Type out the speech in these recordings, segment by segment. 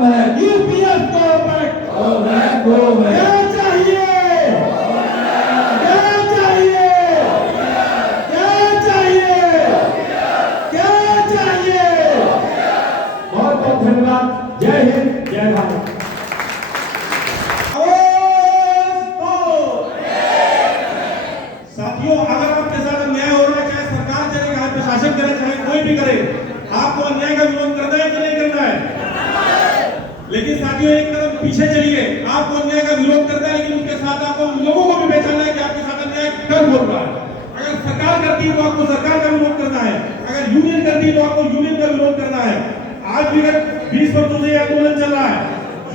Back, UPS go back, go back, go back. क्या चाहिए, क्या चाहिए, क्या चाहिए, क्या चाहिए। बहुत बहुत धन्यवाद। जय हिंद, जय भारत। साथियों, अगर आपके साथ अन्याय हो रहा है, चाहे सरकार करे, चाहे प्रशासन करे, चाहे कोई भी करे, आपको अन्याय का विरोध करना है कि नहीं करना है? लेकिन साथियों, एक कदम पीछे चलिए। आपको अन्याय का विरोध करना है, लेकिन उसके साथ आपको लोगों को भी पहचानना है कि आपके साथ अन्याय कब हो रहा है। अगर सरकार करती है तो आपको सरकार का विरोध करना है, अगर यूनियन करती है तो आपको यूनियन का विरोध करना है। आज भी 20 वर्षों से आंदोलन चल रहा है,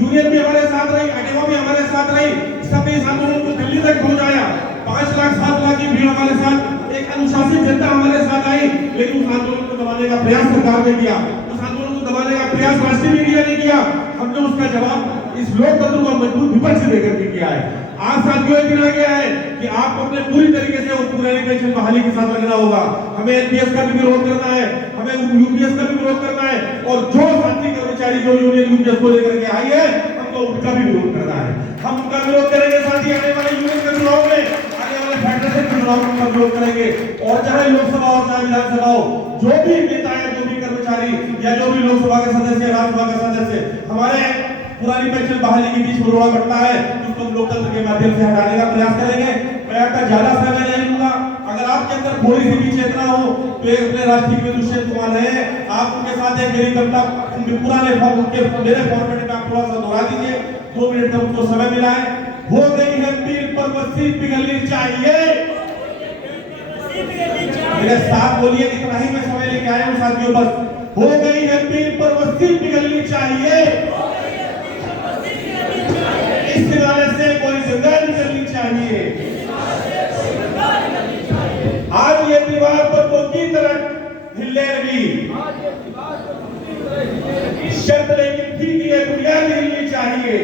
यूनियन भी हमारे साथ रही, आगेवा भी हमारे साथ रही, सबने इस आंदोलन को दिल्ली तक पहुंचाया। 5 लाख 7 लाख की भीड़ हमारे साथ, एक अनुशासित जनता हमारे साथ आई, लेकिन उस आंदोलन को दबाने का प्रयास सरकार ने किया, उस आंदोलन को दबाने का प्रयास राष्ट्रीय मीडिया ने किया। हमने उसका जवाब इस लोकतंत्र को मजबूत विपक्ष से देकर के किया है। आज साथियों एक दिन आ गया है कि आपको अपने पूरी तरीके से पुरानी पेंशन बहाली के साथ लगना होगा। हमें एनपीएस का भी विरोध करना है, हमें यूपीएस का भी विरोध करना है, और जो साथी कर्मचारी जो यूनियन यूपीएस को लेकर के आई है, हमको उनका भी विरोध करना है। हम उनका विरोध करेंगे साथी, आने वाले यूनियन के चुनाव में, आने वाले फेडरेशन के चुनाव में विरोध करेंगे। और चाहे लोकसभा और चाहे विधानसभा हो, जो भी नेता है, जो भी कर्मचारी या जो भी लोकसभा के सदस्य, राज्यसभा के सदस्य हमारे पुरानी पेंशन बहाली के बीच रोड़ा बटता है, उसको हम लोकतंत्र के माध्यम से हटाने का प्रयास करेंगे। मैं आपका ज्यादा समय नहीं लूंगा। अगर आपके अंदर थोड़ी सी भी चेतना हो तो एक अपने राष्ट्रीय में दुष्यंत कुमार है, आप उनके साथ एक मेरी कविता उनके पुराने फॉर्म उनके मेरे फॉर्मेट में आप थोड़ा सा दोहरा दीजिए। 2 मिनट तक उनको समय मिला है। हो गई है पीर पर बस्ती पिघलनी चाहिए। मेरे साथ बोलिए, इतना ही मैं समय लेके आया हूँ साथियों। बस हो गई है पीर पर बस्ती पिघलनी चाहिए, इस किनारे से कोई जिंदा निकलनी चाहिए। आज ये दीवार पर तो की तरह हिले लगी, शर्त लेकिन ठीक है, बुनियाद हिलनी चाहिए।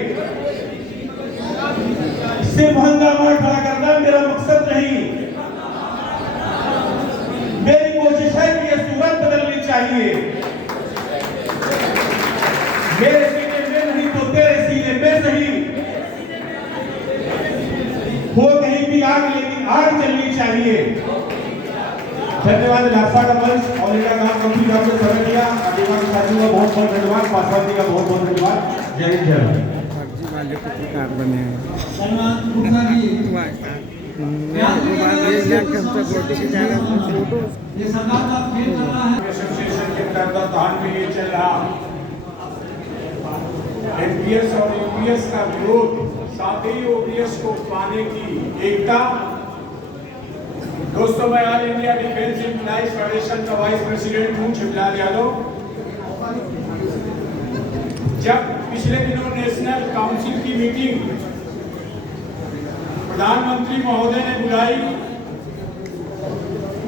सिर्फ हंगामा खड़ा करना मेरा मकसद नहीं, मेरी कोशिश है कि ये सूरत बदलनी चाहिए। मेरे सीने में नहीं तो तेरे सीने में सही, हो कहीं भी आग, लेकिन आग चलनी चाहिए। धन्यवाद लापसा का मंच और इनका काम कंप्लीट आपको समय दिया। आदिवासी साथियों का बहुत बहुत धन्यवाद, पासवान जी का बहुत बहुत धन्यवाद। जय हिंद, जय भारत। एसोसिएशन के तत्वाधान में ये चल रहा एनपीएस और यूपीएस का विरोध, साथ ही ओपीएस को पाने की एकता। दोस्तों, मैं all India defence employees federation का वाइस प्रेसिडेंट हूं, शिवलाल यादव। जब पिछले दिनों नेशनल काउंसिल की मीटिंग प्रधानमंत्री महोदय ने बुलाई,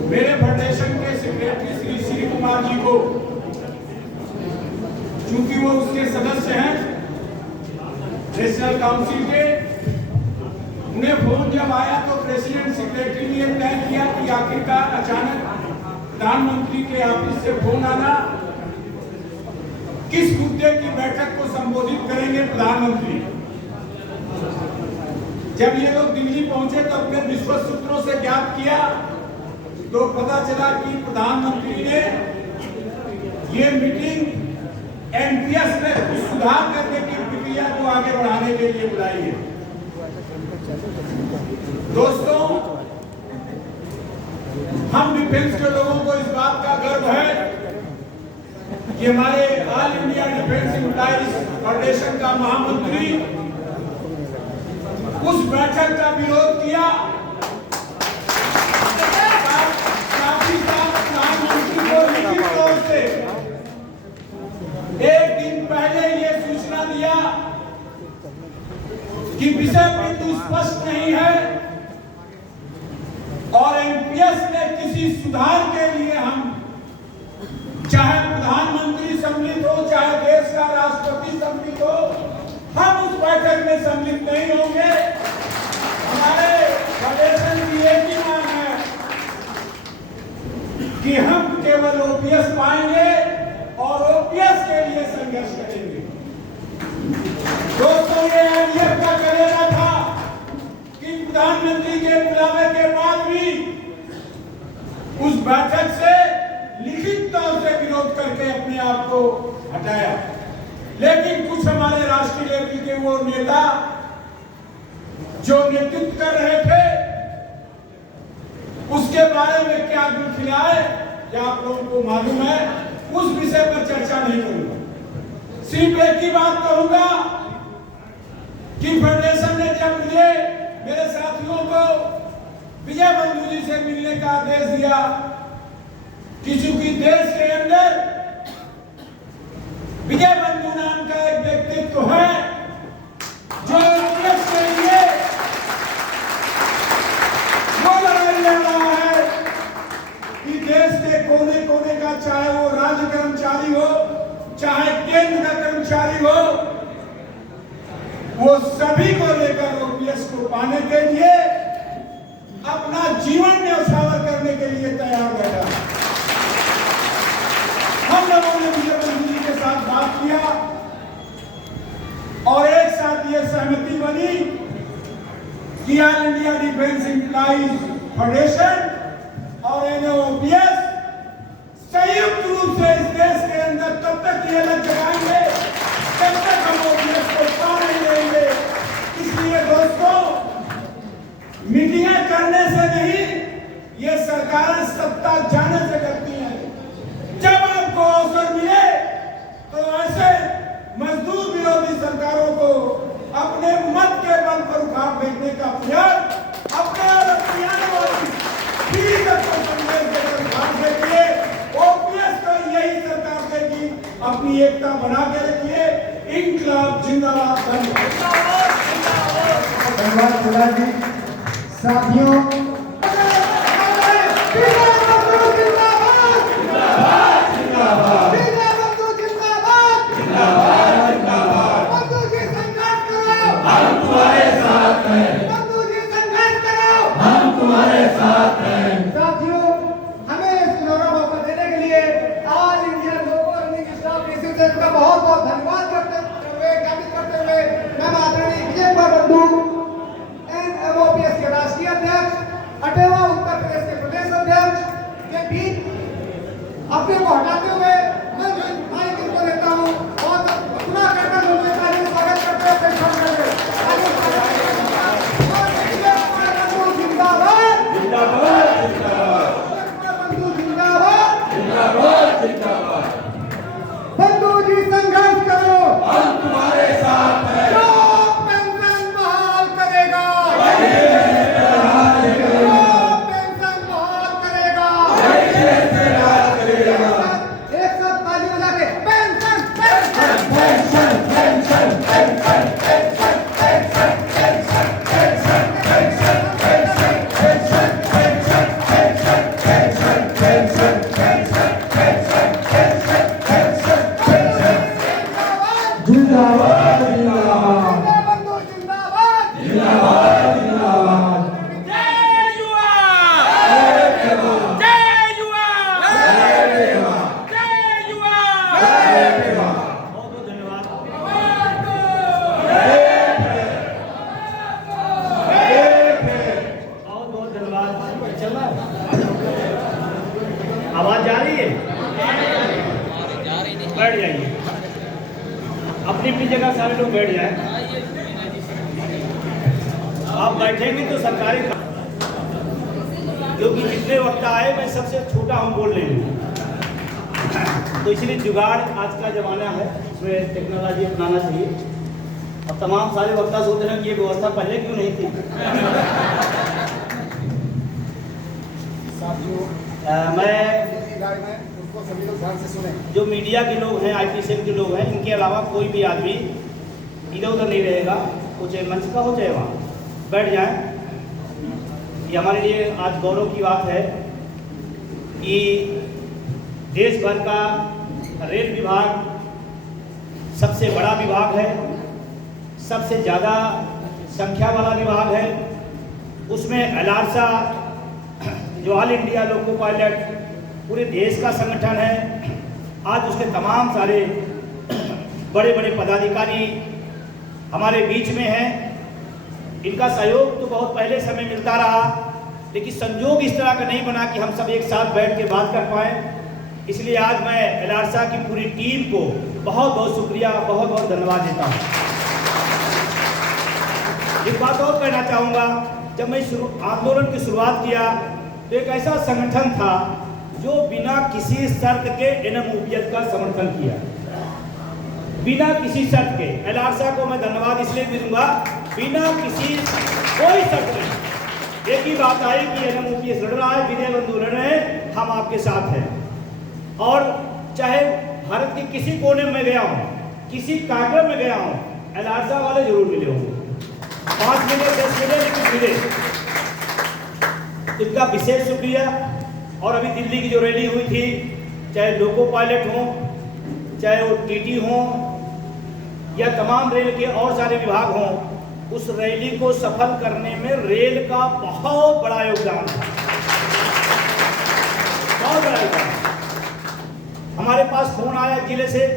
मेरे फेडरेशन के सेक्रेटरी श्री श्री कुमार जी को, चूंकि वो उसके सदस्य हैं नेशनल काउंसिल के, उन्हें फोन जब आया तो प्रेसिडेंट सेक्रेटरी ने तय किया कि आखिरकार अचानक प्रधानमंत्री के ऑफिस से फोन आना, किस मुद्दे की बैठक को संबोधित करेंगे प्रधानमंत्री। जब ये लोग दिल्ली पहुंचे तो अपने विश्वस्त सूत्रों से ज्ञात किया तो पता चला कि प्रधानमंत्री ने ये मीटिंग एनपीएस में कुछ सुधार करने की प्रक्रिया को आगे बढ़ाने के लिए बुलाई है। दोस्तों, हम डिफेंस के लोगों को इस बात का गर्व है कि हमारे all India defence employees federation का महामंत्री उस बैठक का विरोध किया। काफी साथ प्रधानमंत्री को लिखित तौर से एक दिन पहले ये सूचना दिया कि विषय बिंदु स्पष्ट नहीं है और एनपीएस में किसी सुधार के लिए हम, चाहे प्रधानमंत्री सम्मिलित हो, चाहे देश का राष्ट्रपति सम्मिलित हो, हम उस बैठक में सम्मिलित नहीं होंगे। हमारे फेडरेशन की एक ही मांग है कि हम केवल ओपीएस पाएंगे और ओपीएस के लिए संघर्ष करेंगे। उस बैठक से लिखित तौर से विरोध करके अपने आप को हटाया। लेकिन कुछ हमारे राष्ट्रीय लेवल के वो नेता जो नेतृत्व कर रहे थे, उसके बारे में क्या गुल खिलाए क्या आप लोगों को मालूम है, उस विषय पर चर्चा नहीं करूंगा। सिर्फ एक ही बात कहूंगा कि फेडरेशन ने जब मुझे मेरे साथियों को विजय बंधु जी से मिलने का आदेश दिया कि चूंकि देश के अंदर विजय बंधु नाम का एक व्यक्तित्व है जो देश के लिए वो लड़ाई लड़ रहा है कि देश के कोने कोने का, चाहे वो राज्य कर्मचारी हो चाहे केंद्र का कर्मचारी हो, वो सभी को लेकर ओपीएस को पाने के लिए अपना जीवन न्यौछावर करने के लिए तैयार बैठा। हम लोगों ने विजय बंधु जी के साथ बात किया और एक साथ ये सहमति बनी कि all India defence employees federation और एनओपीएस संयुक्त रूप से इस देश के अंदर तब तक ये लग जगाएंगे तब तक हम ओपीएस को पा नहीं देंगे। इसलिए दोस्तों, मीटिंगें करने से नहीं, ये सरकारें सत्ता जाने से करती हैं। जब आपको अवसर मिले तो ऐसे मजदूर विरोधी सरकारों को अपने मत के बल पर उखाड़ फेंकने का प्रयास अपने आने वाली पीढ़ी तक को संदेश देकर उखाड़ फेंकिए। ओपीएस को यही सरकार देगी, अपनी एकता बना के रखिए। इंकलाब जिंदाबाद। धन्यवाद प्रधान जी। साथियों, बहुत बहुत धन्यवाद ज्ञापित करते हुए मैं आदरणीय विजय बंधु एनओपीएस के राष्ट्रीय अध्यक्ष, 8वां उत्तर प्रदेश के प्रदेश अध्यक्ष के बीच अपने को हटाते हुए मैं माइक इनको देता हूं और पुनः करकर उनके कार्य में स्वागत करते हुए पेश करते हैं। जिंदाबाद जिंदाबाद बंधु जिंदाबाद जिंदाबाद जिंदाबाद। बंधु जी संघर्ष करो, हम तुम्हारे साथ हैं। जो पेंशन बहाल करेगा, जो पेंशन बहाल करेगा, एक साथ ताली बजा के pension pension pension pension pension pension जिंदाबाद जिंदाबाद बंधु जिंदाबाद जिंदाबाद जिंदाबाद। जय युवा जय युवा जय युवा। बहुत बहुत धन्यवाद। बहुत बहुत धन्यवाद। चल रहा है, आवाज जा रही है? बैठ जाइए, अपनी अपनी जगह सारे लोग बैठ जाए। आप बैठेंगे तो सरकारी, क्योंकि जितने वक्त आए मैं सबसे छोटा हूँ बोल लेंगे, तो इसलिए जुगाड़ आज का जमाना है, इसमें टेक्नोलॉजी अपनाना चाहिए। अब तमाम सारे वक्ता सोच रहे हैं कि ये व्यवस्था पहले क्यों नहीं थी। मैं सभी लोग ध्यान से सुने। जो मीडिया के लोग हैं, आईटी सेल के लोग हैं, इनके अलावा कोई भी आदमी इधर उधर नहीं रहेगा, वो चाहे मंच का हो चाहे वहाँ बैठ जाए। ये हमारे लिए आज गौरव की बात है कि देश भर का रेल विभाग सबसे बड़ा विभाग है, सबसे ज़्यादा संख्या वाला विभाग है। उसमें एलारसा जो ऑल इंडिया लोको पायलट पूरे देश का संगठन है, आज उसके तमाम सारे बड़े बड़े पदाधिकारी हमारे बीच में हैं। इनका सहयोग तो बहुत पहले समय मिलता रहा, लेकिन संजोग इस तरह का नहीं बना कि हम सब एक साथ बैठ के बात कर पाए। इसलिए आज मैं एलारसा की पूरी टीम को बहुत बहुत शुक्रिया, बहुत बहुत धन्यवाद देता हूँ। एक बात और कहना चाहूँगा, जब मैं आंदोलन की शुरुआत किया तो एक ऐसा संगठन था जो बिना किसी शर्त के NMOPS का समर्थन किया, बिना किसी शर्त के। एलारसा को मैं धन्यवाद इसलिए भी दूंगा, बिना किसी कोई शर्त नहीं। एक ही बात आई कि NMOPS लड़ रहा है, विजय बंधु लड़ रहे हैं, हम आपके साथ हैं। और चाहे भारत के किसी कोने में गया हूँ, किसी कार्यक्रम में गया हूँ, एलारसा वाले जरूर मिले होंगे, 5 मिले 10 मिले, लेकिन मिले। इनका विशेष शुक्रिया। और अभी दिल्ली की जो रैली हुई थी, चाहे लोको पायलट हों, चाहे वो TT हों, या तमाम रेल के और सारे विभाग हों, उस रैली को सफल करने में रेल का बहुत बड़ा योगदान था, बहुत बड़ा योगदान। हमारे पास फोन आया जिले से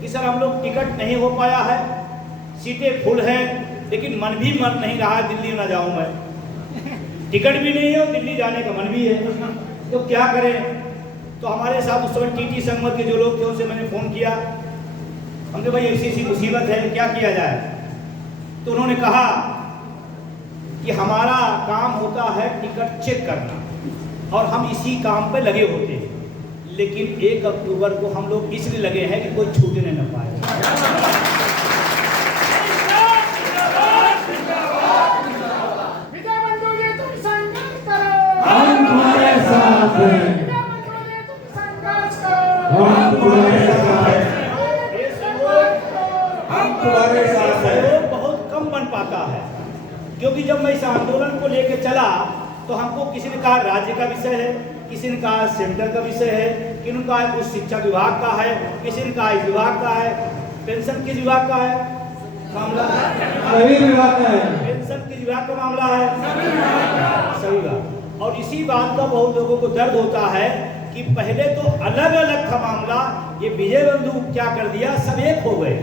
कि सर हम लोग टिकट नहीं हो पाया है, सीटें फुल हैं, लेकिन मन भी मन नहीं रहा दिल्ली ना जाऊं मैं, टिकट भी नहीं है और दिल्ली जाने का मन भी है, तो क्या करें। तो हमारे साथ उस समय TT संगत के जो लोग थे उनसे मैंने फ़ोन किया, हमने भाई ऐसी मुसीबत है, क्या किया जाए। तो उन्होंने कहा कि हमारा काम होता है टिकट चेक करना और हम इसी काम पे लगे होते हैं, लेकिन 1 अक्टूबर को हम लोग इसलिए लगे हैं कि कोई छूटने न पाए। विजय बंधु जी तुम संघर्ष करो, हम तुम्हारे साथ हैं, विजय बंधु जी तुम संघर्ष करो, हम तुम्हारे साथ हैं, ये सहयोग हम तुम्हारे साथ हैं। सहयोग बहुत कम बन पाता है, क्योंकि जब मैं इस आंदोलन को लेकर चला तो हमको किसी ने कहा राज्य का विषय है, किसी ने कहा सेंटर का विषय है, किसी ने कहा उस शिक्षा विभाग का है, किसी ने कहा इस विभाग का है। पेंशन किस विभाग का है मामला? सभी विभाग का है। पेंशन किस विभाग का मामला है? सभी विभाग। और इसी बात का बहुत लोगों को दर्द होता है कि पहले तो अलग अलग था मामला, ये विजय बंधु क्या कर दिया, सब एक हो गए।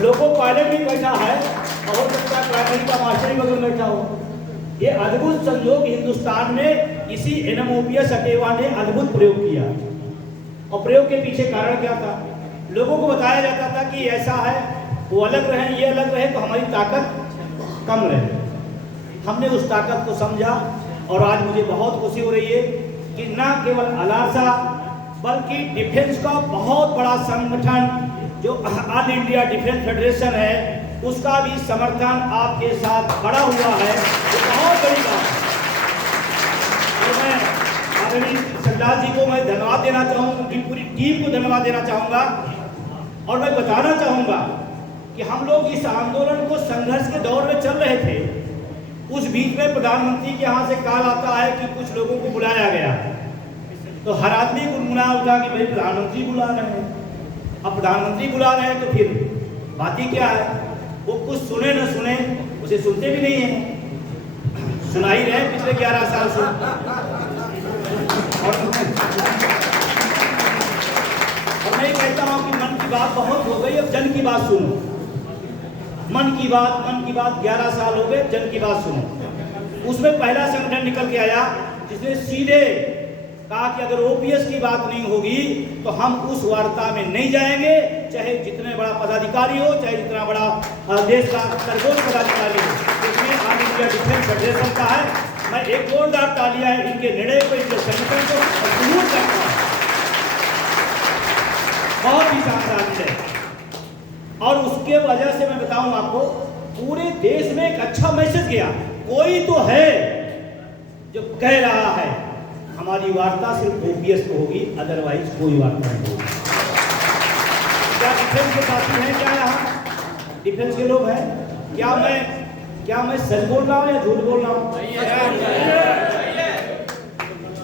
लोगों पायलट भी बैठा है और हो सकता है प्राइमरी का मास्टर भी बगल में बैठा हो। ये अद्भुत संयोग हिंदुस्तान में इसी NMOPS अटेवा ने अद्भुत प्रयोग किया। और प्रयोग के पीछे कारण क्या था? लोगों को बताया जाता था कि ऐसा है, वो अलग रहे, ये अलग रहे, तो हमारी ताकत कम रहे। हमने उस ताकत को समझा और आज मुझे बहुत खुशी हो रही है कि न केवल एलारसा बल्कि डिफेंस का बहुत बड़ा संगठन जो ऑल इंडिया डिफेंस फेडरेशन है, उसका भी समर्थन आपके साथ खड़ा हुआ है। ये बहुत बड़ी बात है। तो मैं आदरणीय सरदार जी को मैं धन्यवाद देना चाहूँगा, उनकी पूरी टीम को धन्यवाद देना चाहूँगा। और मैं बताना चाहूँगा कि हम लोग इस आंदोलन को संघर्ष के दौर में चल रहे थे, उस बीच में प्रधानमंत्री के यहाँ से कॉल आता है कि कुछ लोगों को बुलाया गया। तो हर आदमी गुनगुना उठा कि भाई प्रधानमंत्री बुला रहे हैं। अब प्रधानमंत्री बुला रहे हैं तो फिर बात ही क्या है? वो कुछ सुने न सुने, उसे सुनते भी नहीं है, सुना ही रहे पिछले 11 साल से। और मैं कहता हूँ कि मन की बात बहुत हो गई, अब जन की बात सुनो। मन की बात 11 साल हो गए, जन की बात सुनो। उसमें पहला संगठन निकल के आया जिसने सीधे कहा कि अगर OPS की बात नहीं होगी तो हम उस वार्ता में नहीं जाएंगे, चाहे जितने बड़ा पदाधिकारी हो, चाहे जितना बड़ा देश का सर्वोच्च पदाधिकारी हो। इसमें ऑल इंडिया डिफेंस फेडरेशन का है। मैं एक जोरदार तालियां है इनके निर्णय को, इनके संगठन को सल्यूट करता हूं। बहुत ही शानदार है। और उसके वजह से मैं बताऊं आपको, पूरे देश में एक अच्छा मैसेज गया। कोई तो है जो कह रहा है हमारी वार्ता सिर्फ OPS को होगी, अदरवाइज कोई वार्ता नहीं होगी। क्या डिफेंस के साथी हैं? क्या यहाँ डिफेंस के लोग हैं? क्या मैं सच बोल रहा हूँ या झूठ बोल रहा हूँ?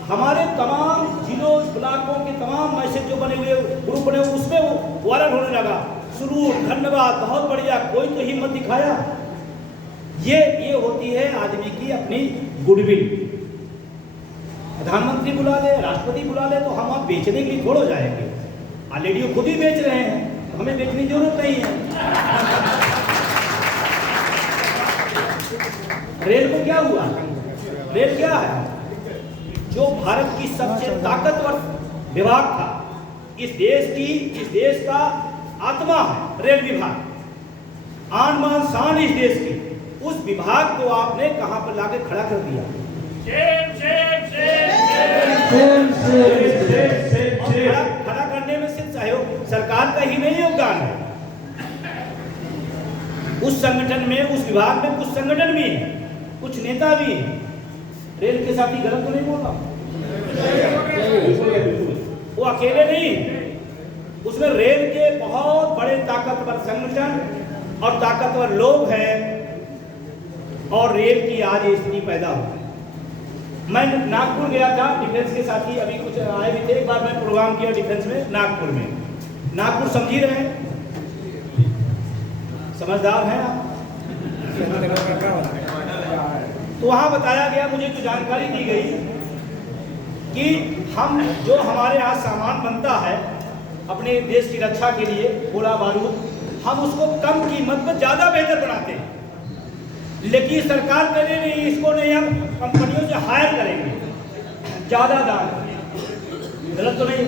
हमारे तमाम जिलों ब्लॉकों के तमाम मैसेज जो बने हुए ग्रुप बने हुए, उसमें वो वायरल होने लगा। सुरूर, धन्यवाद, बहुत बढ़िया, कोई तो हिम्मत दिखाया। ये होती है आदमी की अपनी गुडविल। प्रधानमंत्री बुला ले, राष्ट्रपति बुला ले, तो हम आप बेचने के लिए थोड़ा जाएंगे। ऑलरेडी वो खुद ही बेच रहे हैं, हमें बेचने की जरूरत नहीं है। रेल को क्या हुआ? रेल क्या है? जो भारत की सबसे ताकतवर विभाग था, इस देश का आत्मा है रेल विभाग, आन बान शान इस देश की, उस विभाग को आपने कहां पर लाके खड़ा कर दिया? खड़ा करने में सिर्फ सहयोग सरकार का ही नहीं योगदान है, उस संगठन में, उस विभाग में कुछ संगठन भी है, कुछ नेता भी है। रेल के साथी गलत तो नहीं बोल रहा, वो अकेले नहीं, उसमें रेल के बहुत बड़े ताकतवर संगठन और ताकतवर लोग हैं, और रेल की आज स्थिति पैदा हुई। मैं नागपुर गया था डिफेंस के साथी, अभी कुछ आए भी थे, एक बार मैं प्रोग्राम किया डिफेंस में नागपुर में। नागपुर समझ ही रहे हैं, समझदार हैं आप। तो वहां बताया गया, मुझे तो जानकारी दी गई कि हम जो हमारे यहाँ सामान बनता है अपने देश की रक्षा के लिए, गोला बारूद, हम उसको कम कीमत में ज्यादा बेहतर बनाते हैं, लेकिन सरकार कह रही नहीं, इसको नहीं, हम कंपनियों से हायर करेंगे ज्यादा दाम। गलत तो नहीं,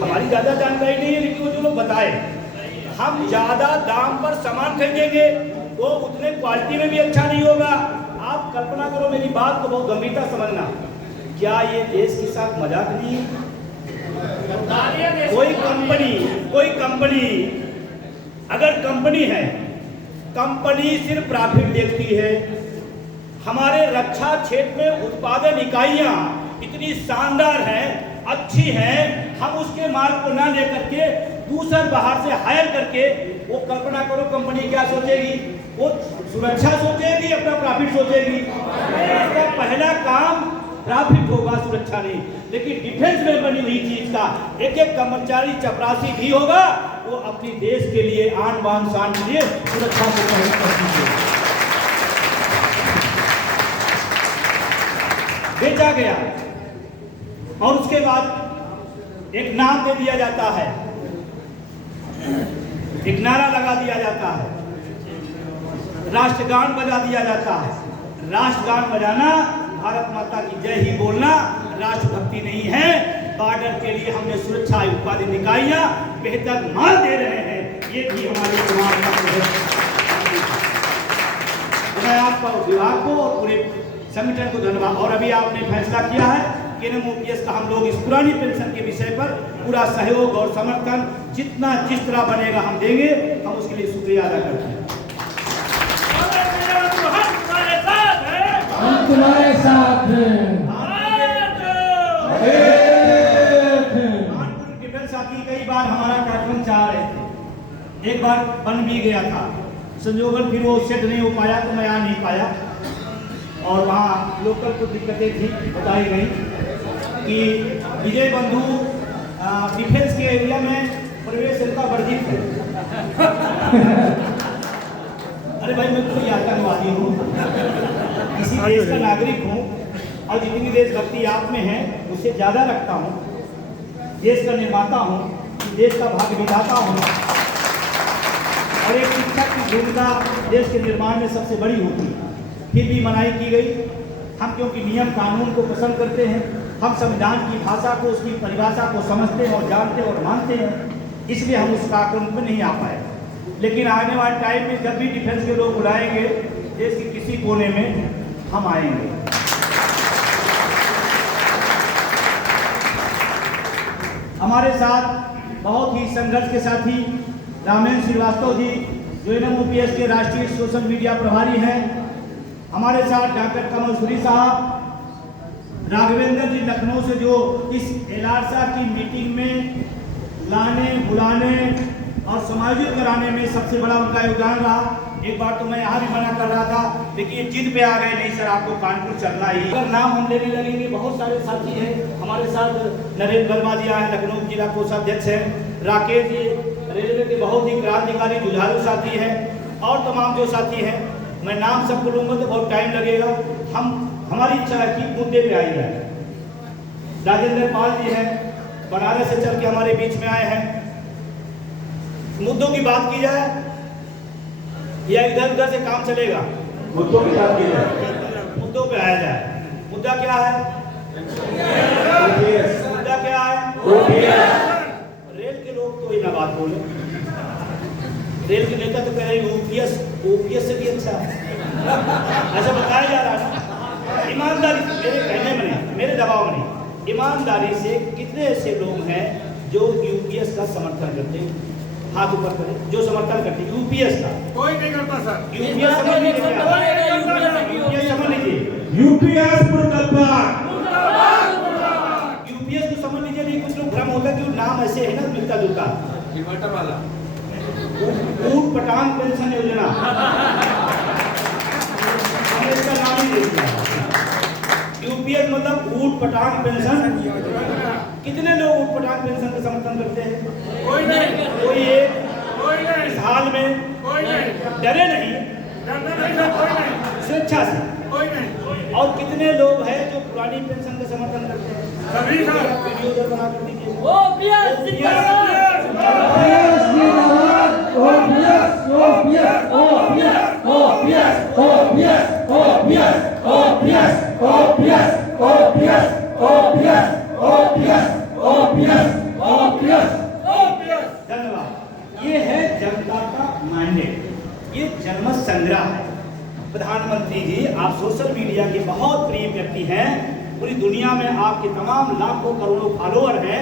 हमारी ज्यादा जानकारी नहीं है, लेकिन वो जो लोग बताए, हम ज्यादा दाम पर सामान खरीदेंगे, वो उतने क्वालिटी में भी अच्छा नहीं होगा। आप कल्पना करो, मेरी बात को बहुत गंभीरता समझना, क्या ये देश के साथ मजाक नहीं है? कोई कंपनी अगर कंपनी है, कंपनी सिर्फ प्रॉफिट देखती है। हमारे रक्षा क्षेत्र में उत्पादन इकाइयां इतनी शानदार हैं, अच्छी हैं, हम उसके माल को ना लेकर के दूसर बाहर से हायर करके, वो कल्पना करो कंपनी क्या सोचेगी? वो सुरक्षा सोचेगी, अपना प्रॉफिट सोचेगी। इसका पहला काम प्रॉफिट होगा, सुरक्षा नहीं। लेकिन डिफेंस में बनी हुई चीज का एक एक कर्मचारी चपरासी भी होगा, वो अपनी देश के लिए, आन बान शान के लिए सुरक्षा को पहले करती है। बेचा गया और उसके बाद एक नाम दे दिया जाता है, एक नारा लगा दिया जाता है, राष्ट्रगान बजा दिया जाता है। राष्ट्रगान बजाना, भारत माता की जय ही बोलना राष्ट्रभक्ति नहीं है। बॉर्डर के लिए हमने सुरक्षा उत्पादन इकाइयां बेहतर माल दे रहे हैं, ये भी हमारे समाज का है। मैं आपका विभाग को और पूरे संगठन को धन्यवाद। और अभी आपने फैसला किया है कि NMOPS का हम लोग इस पुरानी पेंशन के विषय पर पूरा सहयोग और समर्थन जितना जिस तरह बनेगा हम देंगे, हम उसके लिए शुक्रिया अदा करते हैं। हम तुम्हारे साथ हैं। कानपुर डिफेंस साथी कई बार हमारा कार्यक्रम चाह रहे थे, एक बार बन भी गया था, संजोगन फिर वो सेट नहीं हो पाया तो मैं आ नहीं पाया, और वहाँ लोकल कुछ दिक्कतें थी, बताई गई कि विजय बंधु डिफेंस के एरिया में प्रवेश का वर्जित है। अरे भाई, मैं कोई आतंकवादी हूँ, किसी देश का नागरिक हूँ, और जितनी देशभक्ति आप में है उससे ज़्यादा रखता हूँ। देश का निर्माता हूँ, देश का भाग्य विधाता हूँ, और एक शिक्षक की भूमिका देश के निर्माण में सबसे बड़ी होती है। फिर भी मनाही की गई। हम क्योंकि नियम कानून को पसंद करते हैं, हम संविधान की भाषा को, उसकी परिभाषा को समझते हैं और जानते और मानते हैं, इसलिए हम उस कार्यक्रम में नहीं आ पाए। लेकिन आने वाले टाइम में जब भी डिफेंस के लोग बुलाएंगे, देश के किसी कोने में हम आएंगे। हमारे साथ बहुत ही संघर्ष के साथी रामेंद्र श्रीवास्तव जी, जो NMOPS के राष्ट्रीय सोशल मीडिया प्रभारी हैं। हमारे साथ डॉक्टर कमल सूरी साहब, राघवेंद्र जी लखनऊ से, जो इस एलारसा की मीटिंग में लाने, बुलाने और समायोजित कराने में सबसे बड़ा उनका योगदान रहा। एक बार तो मैं यहाँ भी मना कर रहा था, लेकिन जिद पे आ गए, नहीं सर आपको कानपुर चलना ही। अगर नाम हम लेने लगेंगे, बहुत सारे साथी हैं हमारे साथ। नरेंद्र वर्मा जी आए, लखनऊ जिला कोषाध्यक्ष हैं। राकेश जी रेलवे के बहुत ही क्रांतिकारी जुझारू साथी हैं, और तमाम जो साथी हैं, मैं नाम सबको लूँगा तो बहुत टाइम लगेगा। हमारी इच्छा है कि मुद्दे पे आई जाए। राजेंद्र पाल जी हैं, बनारस से चल के हमारे बीच में आए हैं। मुद्दों की बात की जाए या इधर उधर से काम चलेगा? मुद्दों की बात की जाए, मुद्दों पे आया जाए। मुद्दा क्या है? मुद्दा क्या है? रेल के लोग तो ये बात बोले, रेल के नेता तो कह रहे ओपीएस से भी अच्छा है, ऐसा बताया जा रहा है ना। ईमानदारी मेरे कहने में नहीं, मेरे दबाव में नहीं, ईमानदारी से कितने ऐसे लोग हैं जो यूपीएस का समर्थन करते हैं? हाथ ऊपर करें जो समर्थन करते हैं यूपीएस का। कोई नहीं करता सर। यूपीएस समझ लीजिए, यूपीएस समझ लीजिए, यूपीएस मुर्दाबाद, यूपीएस को समझ लीजिए। नहीं कुछ लोग भ्रम होता है कि नाम ऐसे है ना मिलता जुलता, इन्वर्टर वाला ऊट पटांग पेंशन योजना, हमने इसका नाम ही दे दिया। यूपीएस मतलब ऊट पटांग पेंशन योजना। कितने लोग ऊट पटांग पेंशन का समर्थन करते हैं? कोई नहीं, कोई एक कोई नहीं, इस हाल में कोई नहीं, डरे नहीं, डरना नहीं सर, कोई नहीं, स्वेच्छा से। कोई नहीं। और कितने लोग हैं जो पुरानी पेंशन का समर्थन करते हैं? सभी सर। वीडियो उधर बना कर दीजिए। धन्यवाद। ये है जनता का मैंडेट, ये जनमत संग्रह है। प्रधानमंत्री जी, आप सोशल मीडिया के बहुत प्रिय व्यक्ति हैं, पूरी दुनिया में आपके तमाम लाखों करोड़ों फॉलोअर हैं।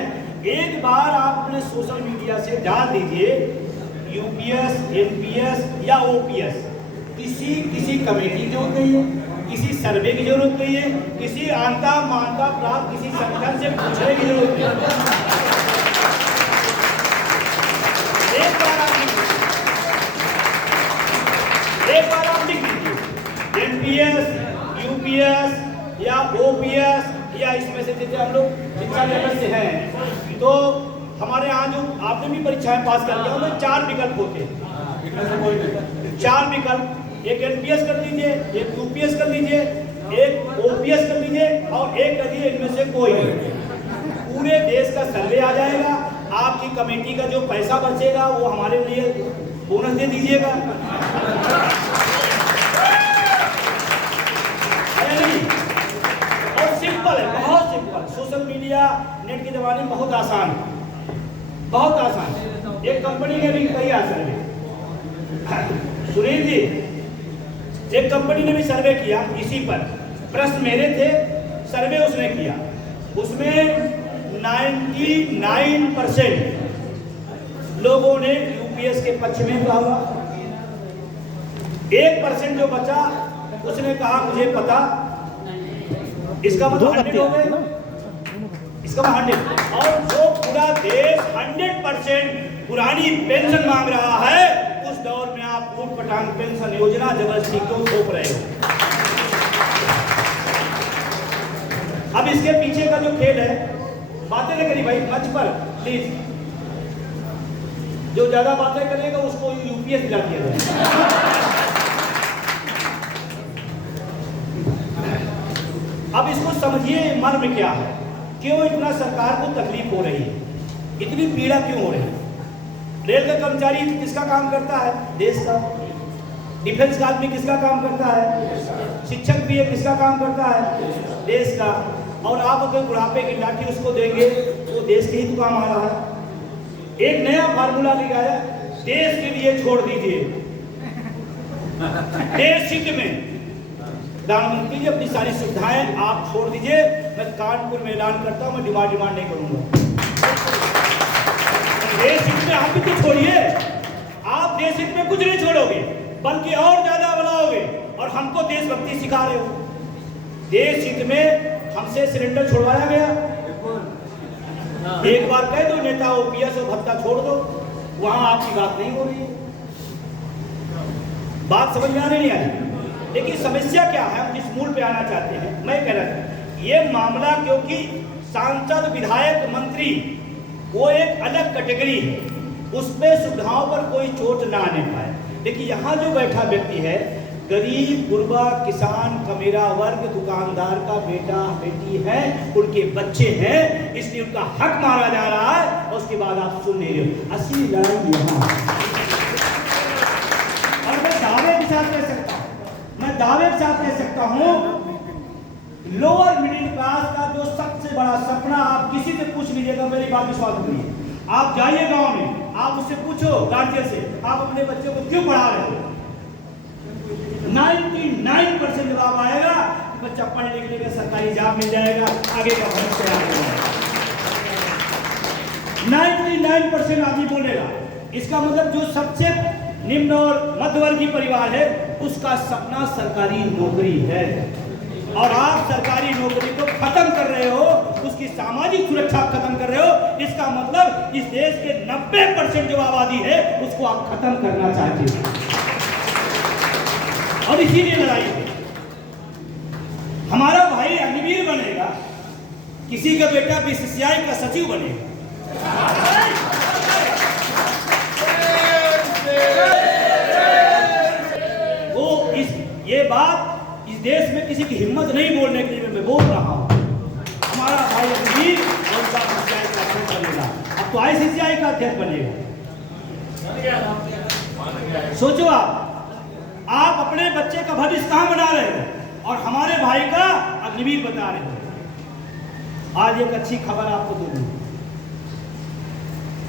एक बार आप अपने सोशल मीडिया से डाल दीजिए यूपीएस, एनपीएस या ओपीएस, किसी कमेटी की जरूरत नहीं है, किसी सर्वे की जरूरत नहीं है, किसी आंता मानता प्राप्त किसी संगठन से पूछने की जरूरत नहीं है। एक बार आप लिख दीजिए एनपीएस, यूपीएस या ओपीएस, या इसमें से जैसे हम लोग शिक्षा लेवल से हैं तो हमारे यहाँ जो आपने भी परीक्षाएं पास कर लिया उनमें 4 विकल्प होते हैं। 4 विकल्प, एक एनपीएस कर लीजिए, एक यूपीएस कर लीजिए, एक ओपीएस कर लीजिए और एक कर लीजिए इनमें से कोई। पूरे देश का सर्वे आ जाएगा, आपकी कमेटी का जो पैसा बचेगा वो हमारे लिए बोनस दे दीजिएगा। और सिंपल है, बहुत सिंपल। सोशल मीडिया नेट के जमाने में बहुत आसान है, बहुत आसान। एक कंपनी ने भी किया सर्वे, सुनील जी, एक कंपनी ने भी सर्वे किया इसी पर। प्रश्न मेरे थे, सर्वे उसने किया, उसमें 99% लोगों ने यूपीएस के पक्ष में कहा। 1% जो बचा उसने कहा मुझे पता। इसका मतलब 100 हो गए, इसका मतलब 100। और जो पूरा देश 100% पुरानी पेंशन मांग रहा है, उस दौर में आप ऊट पटांग पेंशन योजना जबरदस्ती क्यों थोप रहे हो? अब इसके पीछे का जो खेल है, बातें नहीं करी भाई मंच पर प्लीज। जो ज्यादा बातें करेगा उसको यूपीएस दिला दिया जाए। अब इसको समझिए मर्म क्या है, क्यों इतना सरकार को तकलीफ हो रही है, इतनी पीड़ा क्यों हो रही है। रेल का कर्मचारी किसका काम करता है? देश का। डिफेंस का आदमी किसका काम करता है? शिक्षक भी है, किसका काम करता है? देश का। और आप अगर बुढ़ापे की लाठी उसको देंगे तो देश के ही तो काम आ रहा है। एक नया फार्मूला लगाया, देश के लिए छोड़ दीजिए, देश हित में। प्रधानमंत्री जी अपनी सारी सुविधाएं आप छोड़ दीजिए। मैं कानपुर में ऐलान करता हूं, मैं डिमांड नहीं करूंगा। देश हित में आप भी तो छोड़िए, आप देश हित में कुछ नहीं छोड़ोगे बल्कि और ज्यादा बनाओगे और हमको देशभक्ति सिखा रहे हो। देश हित में हमसे सिलेंडर छोड़वाया गया, एक बार कह दो नेता ओपीएस और भत्ता छोड़ दो, वहां आपकी बात नहीं हो रही है, बात समझ में आने नहीं आ रही। लेकिन समस्या क्या है, हम जिस मूल पे आना चाहते हैं, मैं कह रहा था ये मामला, क्योंकि सांसद, विधायक, मंत्री वो एक अलग कैटेगरी है, उसमें सुविधाओं पर कोई चोट ना आने पाए। देखिए यहाँ जो बैठा व्यक्ति है, गरीब, गुरबा, किसान, कमेरा वर्ग, दुकानदार का बेटा बेटी है, उनके बच्चे हैं, इसलिए उनका हक मारा जा रहा है और उसके बाद आप सुन नहीं रहे हो। असली लड़ाई यहाँ। और मैं दावे के साथ कह सकता हूँ, मैं दावे के साथ कह सकता हूँ लोअर मिडिल क्लास का जो सबसे बड़ा सपना, आप किसी से पूछ लीजिएगा, मेरी बात विश्वास करिए, आप जाइए गांव में, आप उससे पूछो गार्जियन से, आप अपने बच्चे को क्यों पढ़ा रहे हो, 99% जवाब आएगा कि बच्चा पढ़ लिख लेगा, सरकारी जॉब मिल जाएगा, आगे का भविष्य आएगा। 99% आदमी बोलेगा। इसका मतलब जो सबसे निम्न और मध्यवर्गीय परिवार है उसका सपना सरकारी नौकरी है, और आप सरकारी नौकरी को खत्म कर रहे हो, उसकी सामाजिक सुरक्षा खत्म कर रहे हो। इसका मतलब इस देश के 90% जो आबादी है उसको आप खत्म करना चाहते हो, और इसीलिए लड़ाई है। हमारा भाई अग्निवीर बनेगा, किसी का बेटा बीसीसीआई का सचिव बनेगा, ये बात इस देश में किसी की हिम्मत नहीं बोलने के लिए मैं बोल रहा हूं। हमारा भाई अग्निवीर उनका बीसीसीआई का अध्यक्ष बनेगा, अब तो आईसीसीआई का अध्यक्ष बनेगा। सोचो आप अपने बच्चे का भविष्य कहां बना रहे हो, और हमारे भाई का अग्निवीर बता रहे हो। आज एक अच्छी खबर आपको दे दूं,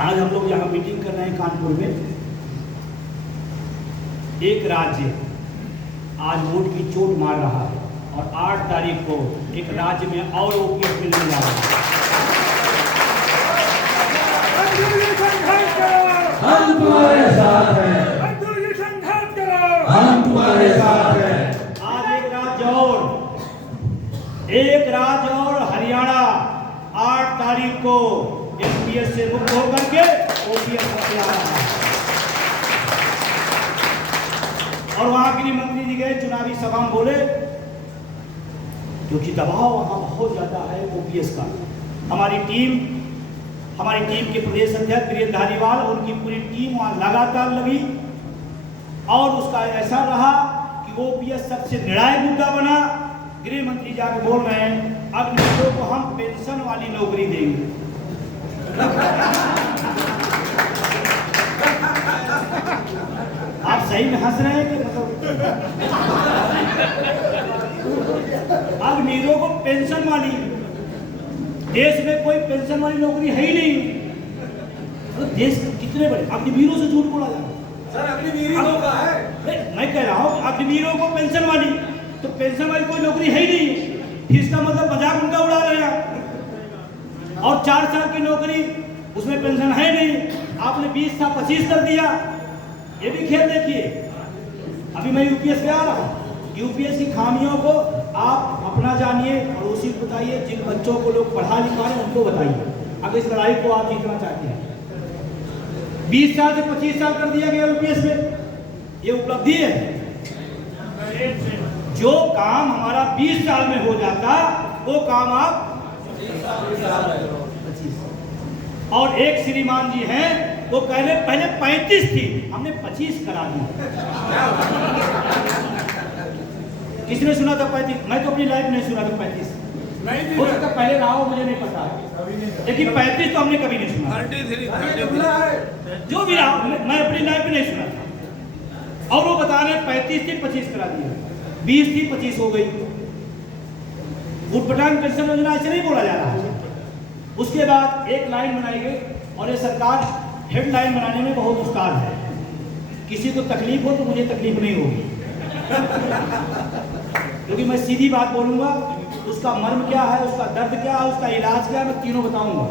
आज हम लोग यहाँ मीटिंग कर रहे हैं कानपुर में। एक राज्य आज वोट की चोट मार रहा है, और 8 तारीख को एक राज्य में और ओपीएस मिलने जा रहा है। हम तुम्हारे साथ हैं, हम तुम्हारे साथ हैं। आज एक राज्य और हरियाणा 8 तारीख को एमपीएस से मुक्त होकर के ओपीएस में आ रहा है, और वहां गृह मंत्री जी गए चुनावी सभा में बोले, क्योंकि दबाव वहां बहुत ज्यादा है ओपीएस का। हमारी टीम के प्रदेश अध्यक्ष वीरेंद्र धारीवाल और उनकी पूरी टीम वहां लगातार लगी, और उसका ऐसा रहा कि ओपीएस सबसे निर्णायक मुद्दा बना। गृह मंत्री जाकर बोल रहे हैं अग्निवीरों को हम पेंशन वाली नौकरी देंगे। आप सही में हंस रहे हैं कि मतलब अग्निवीरों को पेंशन वाली, देश में कोई पेंशन वाली नौकरी है ही नहीं। तो देश कितने बड़े अग्निवीरों से झूठ बोला जाए सर, अग्निवीरों का है। मैं कह रहा हूँ अग्निवीरों को पेंशन वाली, तो पेंशन वाली कोई नौकरी है ही नहीं, इसका मतलब मजाक उनका उड़ा रहे हैं। और 4 साल की नौकरी उसमें पेंशन है नहीं, आपने 20 था 25 कर दिया। ये भी खेल देखिए। अभी मैं यूपीएस पे आ रहा हूँ, यूपीएस की खामियों को आप अपना जानिए और उसी को बताइए, जिन बच्चों को लोग पढ़ा लिखा रहे हैं उनको बताइए, अगर इस लड़ाई को आप जीतना चाहते हैं। 20 साल से 25 साल कर दिया गया यूपीएस में, ये उपलब्धि है। जो काम हमारा 20 साल में हो जाता वो काम आप 25। और एक श्रीमान जी हैं वो कह रहे पहले 35 थी, हमने 25 करा दी। किसने सुना था 35? मैं तो अपनी लाइफ नहीं सुना था 35। हो सकता पहले रहा हो, मुझे नहीं पता, लेकिन 35 तो हमने कभी नहीं सुना। जो भी रहा, मैं अपनी लाइफ में नहीं सुना था। और वो बता रहे 35 थी 25 करा दिया, 20 थी 25 हो गई। उटपटांग पेंशन योजना ऐसे नहीं बोला जा रहा है। उसके बाद एक लाइन बनाई गई, और ये सरकार हेडलाइन बनाने में बहुत उस्ताद है। किसी को तकलीफ हो तो मुझे तकलीफ नहीं होगी, क्योंकि मैं सीधी बात बोलूंगा। उसका मर्म क्या है, उसका दर्द क्या है, उसका इलाज क्या है, मैं तीनों बताऊंगा।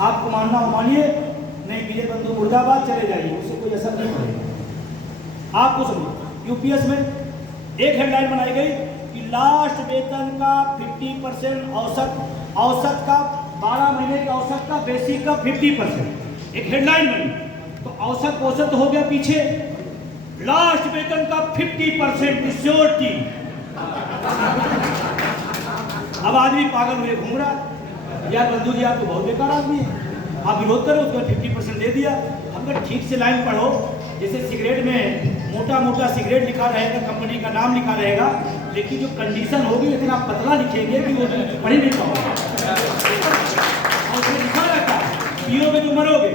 आपको मानना हो मानिए, नहीं विजय बंधु मुर्दाबाद चले जाइए, उससे कोई असर नहीं पड़ेगा। आपको सुनिए, यूपीएस में एक हेडलाइन बनाई गई कि लास्ट वेतन का 50% औसत का 12 महीने के औसत का बेसिक का 50%, एक हेडलाइन बनी। तो औसत हो गया पीछे, लास्ट वेतन का 50% सिक्योरिटी। अब आदमी पागल हुए घूम रहा, यार बंधु जी आप तो बहुत बेकार आदमी है, आप विरोध करो, उसको 50% दे दिया। अगर ठीक से लाइन पढ़ो, जैसे सिगरेट में मोटा सिगरेट लिखा रहेगा, कंपनी का नाम लिखा रहेगा, लेकिन जो कंडीशन होगी, लेकिन आप पतला लिखेंगे कि वो पढ़ नहीं पाओगे। और उसमें लिखा रहता है पियोगे तो मरोगे,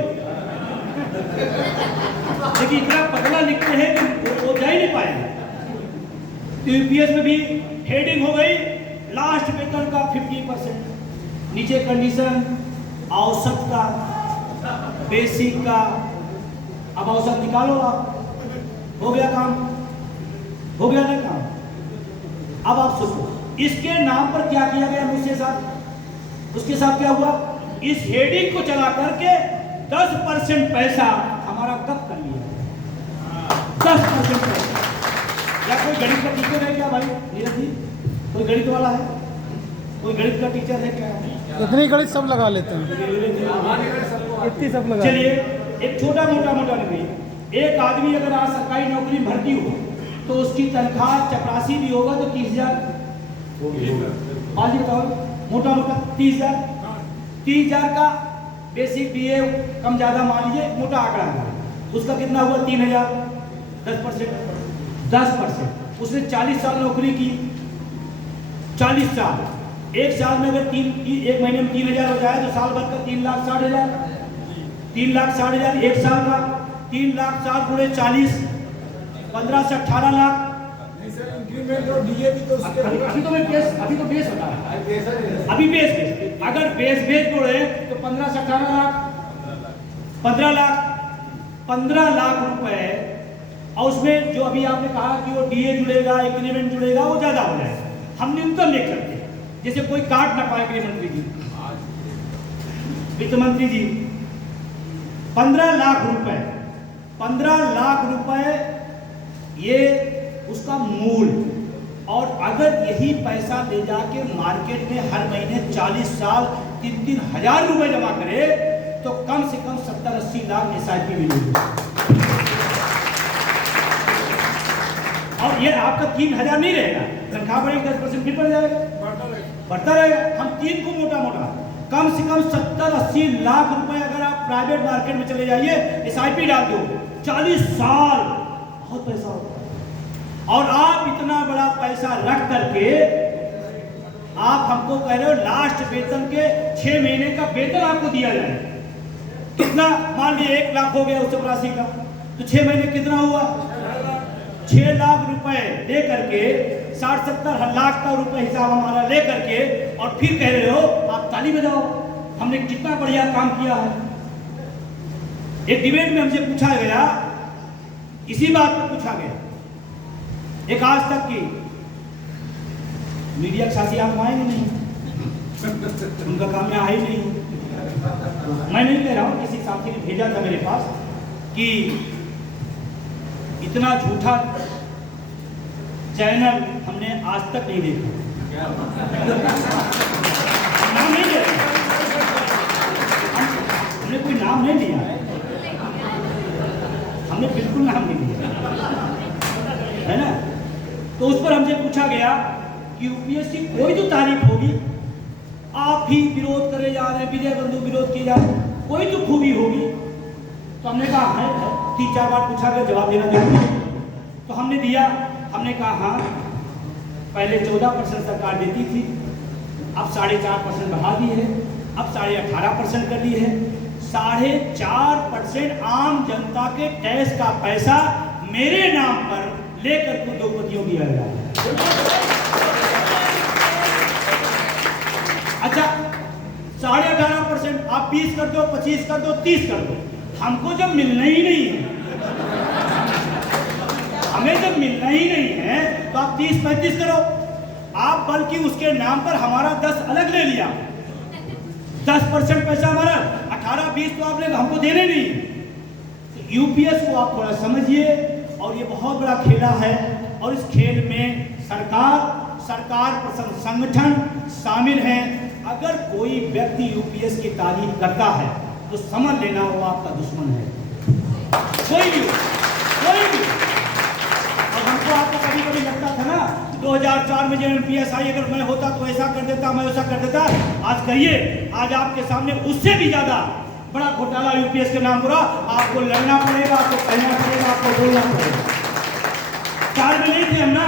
लेकिन इतना पतला लिखते हैं कि वो जा ही नहीं पाएंगे। तो यूपीएस में भी हेडिंग हो गई लास्ट वेतन का 50%, नीचे कंडीशन औसत का, बेसिक का। अब औसत निकालो आप, हो गया काम, हो गया ना काम। अब आप सोचो इसके नाम पर क्या किया गया मुझसे साथ, उसके साथ क्या हुआ, इस हेडिंग को चला करके 10% पैसा हमारा कब कर लिया, 10% पैसा। या कोई गणित का टीचर है क्या भाई नीरज जी, कोई गणित वाला है, कोई गणित का टीचर है क्या? इतनी गणित सब लगा लेते हैं, इतनी सब लगा। चलिए एक छोटा मोटा नहीं, एक आदमी अगर आज सरकारी नौकरी में भर्ती हो तो उसकी तनख्वाह चपरासी भी होगा तो 30,000, बताओ मोटा 30,000 का बेसिक बीए कम ज्यादा मान लीजिए, मोटा आंकड़ा है, उसका कितना हुआ 3,000, 10%। उसने 40 साल नौकरी की, 40 साल, एक साल में अगर एक महीने में 3,000 हो जाए तो साल भर का 3,60,000, 3,60,000 एक साल का, 3,60,000 गुणे 40, 15 से 18 लाख। इंक्रीमेंट और डीए भी तो उसके अभी तो बेस बता रहा है, अभी बेस अगर बेस जोड़े तो 15 से 18 लाख, 15 लाख रुपए। और उसमें जो अभी आपने कहा कि वो डीए जुड़ेगा, इंक्रीमेंट जुड़ेगा, वो ज्यादा हो जाएगा। हम न्यूनतम देख सकते हैं, जैसे कोई काट ना पाए गृह मंत्री जी, वित्त मंत्री जी, 15 लाख रुपए, 15 लाख रुपए ये उसका मूल। और अगर यही पैसा ले जाके मार्केट में हर महीने 40 साल 3-3 हजार रुपए जमा करे तो कम से कम 70-80 लाख SIP मिलेगी। और ये आपका 3,000 नहीं रहेगा, तनख्वाह बढ़ेगी 10% फिर बढ़ जाएगा, बढ़ता रहेगा। हम 3 को मोटा कम से कम 70-80 लाख रुपए अगर आप प्राइवेट मार्केट में चले जाइए, SIP डाल दो, 40 साल, बहुत पैसा होता है। और आप इतना बड़ा पैसा रख करके आप हमको कह रहे हो लास्ट वेतन के 6 महीने का वेतन आपको दिया जाए, कितना, मान लीजिए 1 लाख हो गया उस चपरासी का, तो 6 महीने कितना हुआ, 6 लाख रुपए ले करके 60-70 लाख का रुपए हिसाब हमारा ले करके, और फिर कह रहे हो आप ताली बजाओ, हमने कितना बढ़िया काम किया है। एक डिबेट में हमसे पूछा गया, इसी बात पर पूछा गया, एक आज तक की मीडिया के साथी आप आएंगे नहीं, उनका काम में आ ही नहीं। मैं नहीं कह रहा हूं, किसी साथी ने भेजा था मेरे पास कि इतना झूठा चैनल हमने आज तक नहीं देखा। नाम नहीं ले रहे, हमने कोई नाम नहीं लिया, हमने बिल्कुल नाम नहीं लिया, है ना। तो उस पर हमसे पूछा गया कि यूपीएससी कोई तो तारीफ होगी, आप ही विरोध करे जा रहे हैं, विजय बंधु विरोध किए जा रहे हैं, कोई तो खूबी होगी। तो हमने कहा है, 3-4 बार पूछा गया, जवाब देना जरूरी है। तो हमने दिया, हमने कहा हाँ, पहले 14% सरकार देती थी, अब 4.5% बढ़ा दी है, अब 18.5% कर दी है। 4.5% आम जनता के टैक्स का पैसा मेरे नाम पर लेकर के उद्योगपतियों की दिया गया। अच्छा, 18.5% आप 20 कर दो, 25 कर दो, 30 कर दो, हमको जब मिलना ही नहीं है, हमें जब मिलना ही नहीं है तो आप 30-35 करो। आप बल्कि उसके नाम पर हमारा 10 अलग ले लिया, 10% पैसा हमारा, 18-20 तो आपने हमको देने नहीं। यूपीएस को आप थोड़ा समझिए, और ये बहुत बड़ा खेला है, और इस खेल में सरकार पसंद संगठन शामिल हैं। अगर कोई व्यक्ति यूपीएस की तारीफ करता है तो समझ लेना वो आपका दुश्मन है, कोई भी। और हमको आपको कभी लगता था ना 2004 में जब PSI अगर मैं होता तो ऐसा कर देता, मैं ऐसा कर देता। आज कहिए, आज आपके सामने उससे भी ज्यादा बड़ा घोटाला यूपीएस के नाम पर, आपको लड़ना पड़ेगा, आपको कहना पड़ेगा, आपको बोलना पड़ेगा। 4 में नहीं थे हम ना,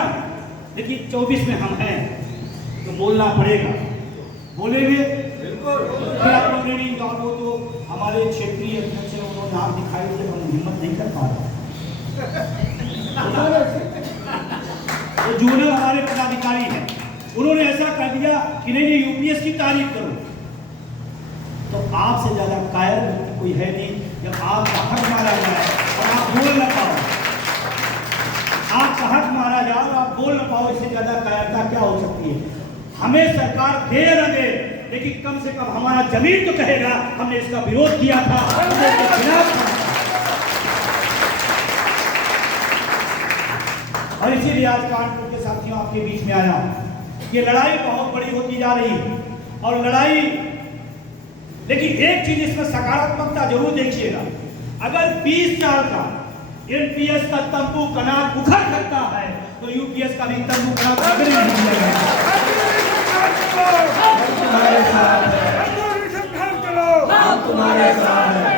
देखिए 24 में हम हैं, तो बोलना पड़ेगा, बोलेंगे बिल्कुल। वो तो हमारे क्षेत्रीय अध्यक्ष हैं, उन्होंने नाम दिखाई दिए, हम हिम्मत नहीं कर पा रहे। तो जूनियर हमारे पदाधिकारी हैं, उन्होंने ऐसा कर दिया कि नहीं नहीं यूपीएस की तारीफ करो। तो आपसे ज्यादा कायर कोई है नहीं। जब आपका हक मारा जाए और आप बोल न पाओ, आपका हक मारा जाए और आप बोल न पाओ, इससे ज्यादा कायरता क्या हो सकती है। हमें सरकार दे न दे, लेकिन कम से कम हमारा जमीन तो कहेगा हमने इसका विरोध किया था, हमने इसके खिलाफ था। और इसीलिए आज कानपुर के साथियों आपके बीच में आया हूं। ये लड़ाई बहुत बड़ी होती जा रही है और लड़ाई, लेकिन एक चीज इसमें सकारात्मकता जरूर देखिएगा। अगर 20 साल का एनपीएस का तंबू कनात उखड़ सकता है तो यूपीएस का भी तंबू कनात कभी नहीं उखड़ेगा। तुम्हारे साथ है, हम तुम्हारे साथ है।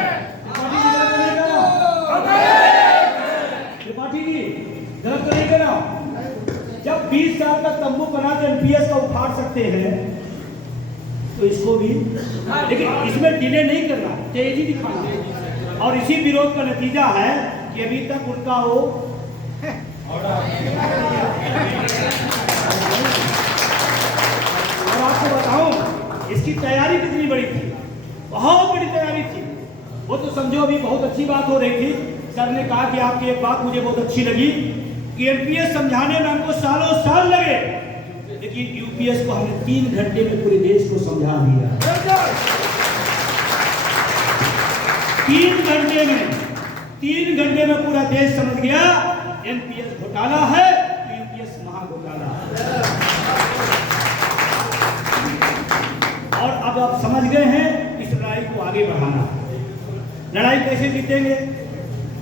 त्रिपाठी जी गलत तो नहीं कर रहा। जब 20 साल तक तंबू बना के एनपीएस का उखाड़ सकते हैं तो इसको भी, लेकिन इसमें डिले नहीं करना, तेजी दिखाना। और इसी विरोध का नतीजा है कि अभी तक उनका वो और आपको बताऊं इसकी तैयारी कितनी बड़ी थी, बहुत बड़ी तैयारी थी। वो तो समझो अभी बहुत अच्छी बात हो रही थी। सर ने कहा कि आपकी एक बात मुझे बहुत अच्छी लगी कि एनपीएस समझाने में हमको सालों साल लगे, लेकिन यूपीएस को हमने 3 घंटे में पूरे देश को समझा दिया। 3 घंटे में पूरा देश समझ गया एनपीएस घोटाला है तो यूपीएस महाघोटाला है। और अब आप समझ गए हैं इस लड़ाई को आगे बढ़ाना। लड़ाई कैसे जीतेंगे?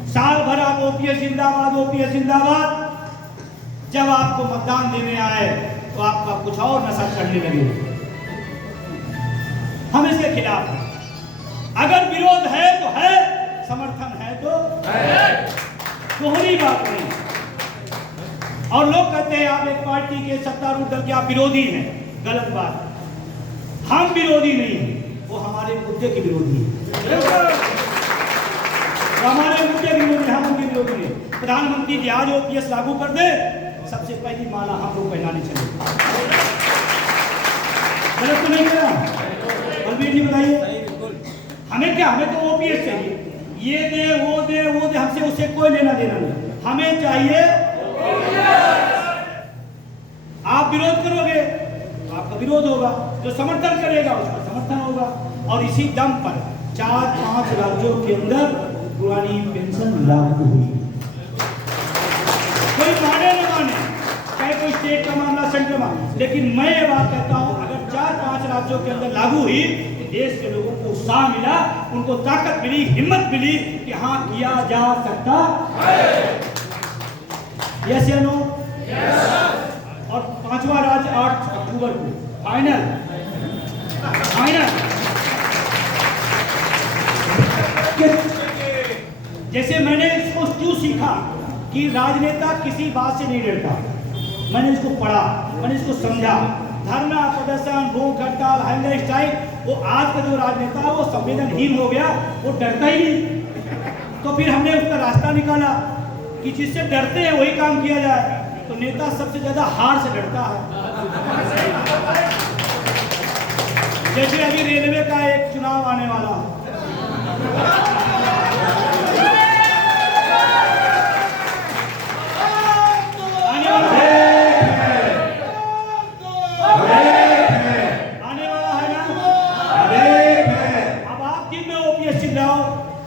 साल भर आप ओपीएस जिंदाबाद, ओपीएस जिंदाबाद, जब आपको मतदान देने आए तो आपका कुछ और नशा चढ़ने लगे। हम इसके खिलाफ हैं। अगर विरोध है तो है, समर्थन है तो है, दोहरी बात नहीं। और लोग कहते हैं आप एक पार्टी के सत्तारूढ़ दल के आप विरोधी हैं, गलत बात। हम विरोधी नहीं हैं, वो हमारे मुद्दे के विरोधी हैं। हमारे मुद्दे के विरोधी, हम उनके विरोधी नहीं। प्रधानमंत्री जी आज ओपीएस लागू कर दे, सबसे पहली माला हम लोग पहनाने चले। गलत तो नहीं करा? बलबीर जी बताइए हमें क्या, हमें तो ओपीएस चाहिए। ये दे वो दे वो दे, हमसे उससे कोई लेना देना नहीं, हमें चाहिए। आप विरोध करोगे तो आपका विरोध होगा, जो समर्थन करेगा उसका समर्थन होगा। और इसी दम पर 4-5 राज्यों के अंदर पुरानी पेंशन लागू हुई। कोई माने न माने, चाहे कोई स्टेट का मामला, सेंट्रल मामला, लेकिन मैं ये बात कहता हूं अगर 4-5 राज्यों के अंदर लागू हुई तो देश के लोगों को उत्साह मिला, उनको ताकत मिली, हिम्मत मिली कि हाँ किया जा सकता है। यस या नो? और 5वां राज्य 8 अक्टूबर को फाइनल। जैसे मैंने इसको क्यों सीखा कि राजनेता किसी बात से नहीं डरता, मैंने इसको पढ़ा, मैंने इसको समझा। धरना प्रदर्शन, भूख हड़ताल, हंगर स्ट्राइक, वो आज का जो राजनेता है वो संवेदनहीन हो गया, वो डरता ही नहीं। तो फिर हमने उसका रास्ता निकाला कि जिससे डरते हैं वही काम किया जाए। तो नेता सबसे ज्यादा हार से डरता है। जैसे अभी रेलवे का एक चुनाव आने वाला है,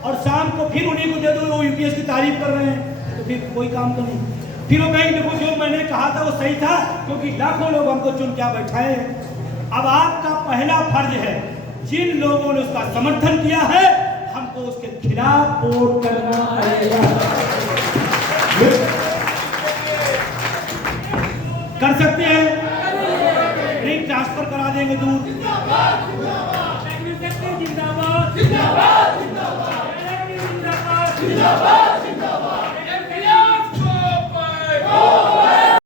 और शाम को फिर उन्हीं को दे दो, वो यूपीएस की तारीफ कर रहे हैं, तो फिर कोई काम तो नहीं। फिर वो कहीं देखो जो मैंने कहा था वो सही था, क्योंकि लाखों लोग हमको चुन क्या बैठाए। अब आपका पहला फर्ज है, जिन लोगों ने उसका समर्थन किया है हमको उसके खिलाफ वोट करना पड़ेगा। कर सकते हैं? नहीं, ट्रांसफर करा देंगे दूर। जिंदाबाद जिंदाबाद जिंदाबाद जिंदाबाद जिंदाबाद।